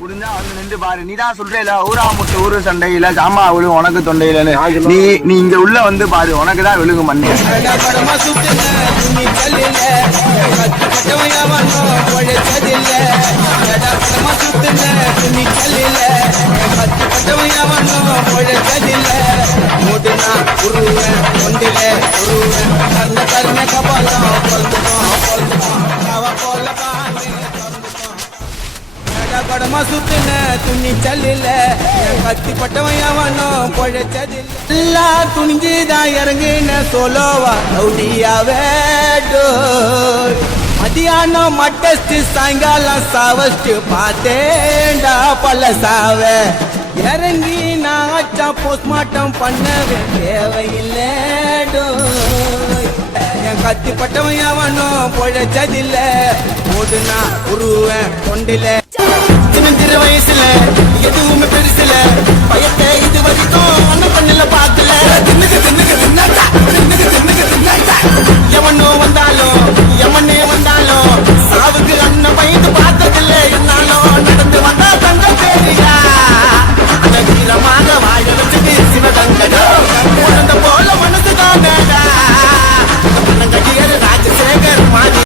முடிஞ்சா வந்து நின்று பாரு. நீதான் சொல்றேல ஊரா முட்டு ஊரு சண்டையில ஜாமா விழுகும் உனக்கு தொண்டையிலன்னு. நீ இங்க உள்ள வந்து பாரு, உனக்கு தான் விழுகும் மண்ணு. படமா சுத்தின துணி சல்லில கத்தி பட்டவன் அவனும் பொழைச்சதில்ல. எல்லாம் துணிஞ்சுதான் இறங்கின சோலோவா ரவுடியாவே. மதியானம் மட்டஸ்ட் சாயங்காலம் சாவஸ்ட் பார்த்தேன்டா பல்ல சாவ. இறங்கி நான் ஆச்சா போஸ்ட்மார்ட்டம் பண்ணவே தேவையில்லை. என் கத்தி பட்டவன் அவனும் பொழைச்சதில்ல. ஓடுனா உருவன் கொண்டில